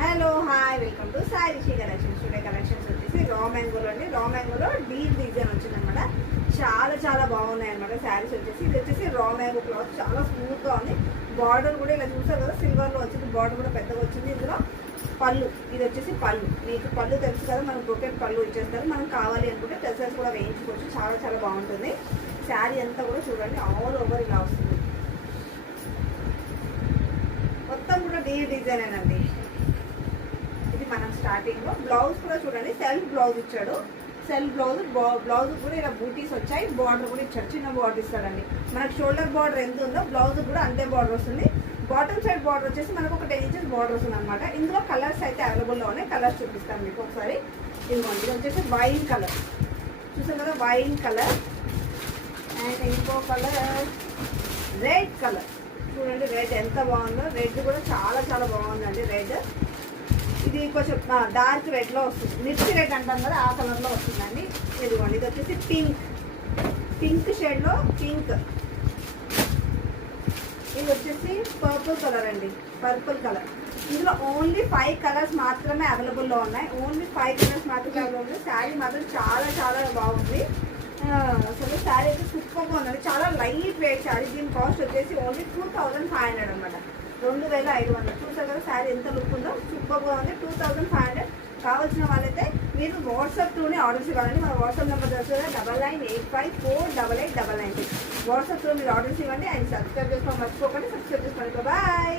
Hello hi welcome to Sai Rishi collections. Today collections వచ్చేసి రా మ్యాంగోలో అండి. రా మ్యాంగోలో డీప్ డిజైన్ వచ్చిందనమాట. చాలా బాగున్నాయి అనమాట శారీస్ వచ్చేసి. ఇది వచ్చేసి రా మ్యాంగో క్లాత్ చాలా స్మూత్గా ఉంది. బార్డర్ కూడా ఇలా చూసారు కదా, సిల్వర్లో వచ్చింది. బార్డర్ కూడా పెద్దగా వచ్చింది. ఇందులో పళ్ళు, ఇది వచ్చేసి పళ్ళు. మీకు పళ్ళు తెలుసు కదా, మనం బ్రొకెట్ పళ్ళు ఇచ్చేస్తారు. మనం కావాలి అనుకుంటే టెసర్స్ కూడా వేయించుకోవచ్చు. చాలా బాగుంటుంది. శారీ అంతా కూడా చూడండి ఆల్ ఓవర్ ఇలా వస్తుంది. మొత్తం కూడా డీప్ డిజైన్ అండి. ఇది మనం స్టార్టింగ్లో బ్లౌజ్ కూడా చూడండి, సెల్ఫ్ బ్లౌజ్ ఇచ్చాడు. సెల్ఫ్ బ్లౌజ్ కూడా ఇలా బూటీస్ వచ్చాయి. బార్డర్ కూడా ఇచ్చాడు, చిన్న బార్డర్ ఇస్తాడండి. మనకు షోల్డర్ బార్డర్ ఎంత ఉందో బ్లౌజ్ కూడా అంతే బార్డర్ వస్తుంది. బాటమ్ సైడ్ బార్డర్ వచ్చేసి మనకు ఒక 10 ఇంచెస్ బార్డర్ వస్తుంది అనమాట. ఇందులో కలర్స్ అయితే అవైలబుల్లో ఉన్నాయి. కలర్స్ చూపిస్తాను మీకు ఒకసారి. ఇదిగోండి, ఇది వచ్చేసి వైన్ కలర్ చూసాం కదా, వైన్ కలర్. అండ్ ఇంకో కలర్ రెడ్ కలర్. చూడండి రెడ్ ఎంత బాగుందో. రెడ్ కూడా చాలా బాగుందండి రెడ్. ఇది కొంచెం డార్క్ రెడ్లో వస్తుంది. మిర్చి రెడ్ అంటాం కదా, ఆ కలర్లో వస్తుందండి. ఇదిగోండి, ఇది వచ్చేసి పింక్ షేడ్లో పింక్. ఇది వచ్చేసి పర్పుల్ కలర్ అండి, పర్పుల్ కలర్. ఇందులో ఓన్లీ 5 కలర్స్ మాత్రమే అవైలబుల్లో ఉన్నాయి. ఓన్లీ 5 కలర్స్ మాత్రమే అవైలబుల్ ఉన్నాయి. శారీ మాత్రం చాలా బాగుంది. అసలు శారీ అయితే సూపర్గా ఉందండి. చాలా లైట్ వెయిట్ శారీ. దీని కాస్ట్ వచ్చేసి ఓన్లీ 2500 అనమాట. 2500. చూసారు కదా శారీ ఎంత లుక్ ఉందో, సూపర్గా ఉంది. 2500. కావాల్సిన వాళ్ళైతే మీరు వాట్సాప్ త్రూనే ఆర్డర్స్ ఇవ్వాలండి. మన వాట్సాప్ నెంబర్ తెలుసు కదా, 9985488899. వాట్సాప్ త్రూ మీరు ఆర్డర్స్ ఇవ్వండి. అండ్ సబ్స్క్రైబ్ చేసుకోవడం మర్చిపోకండి. సబ్స్క్రైబ్ చేసుకోండి. బాయ్.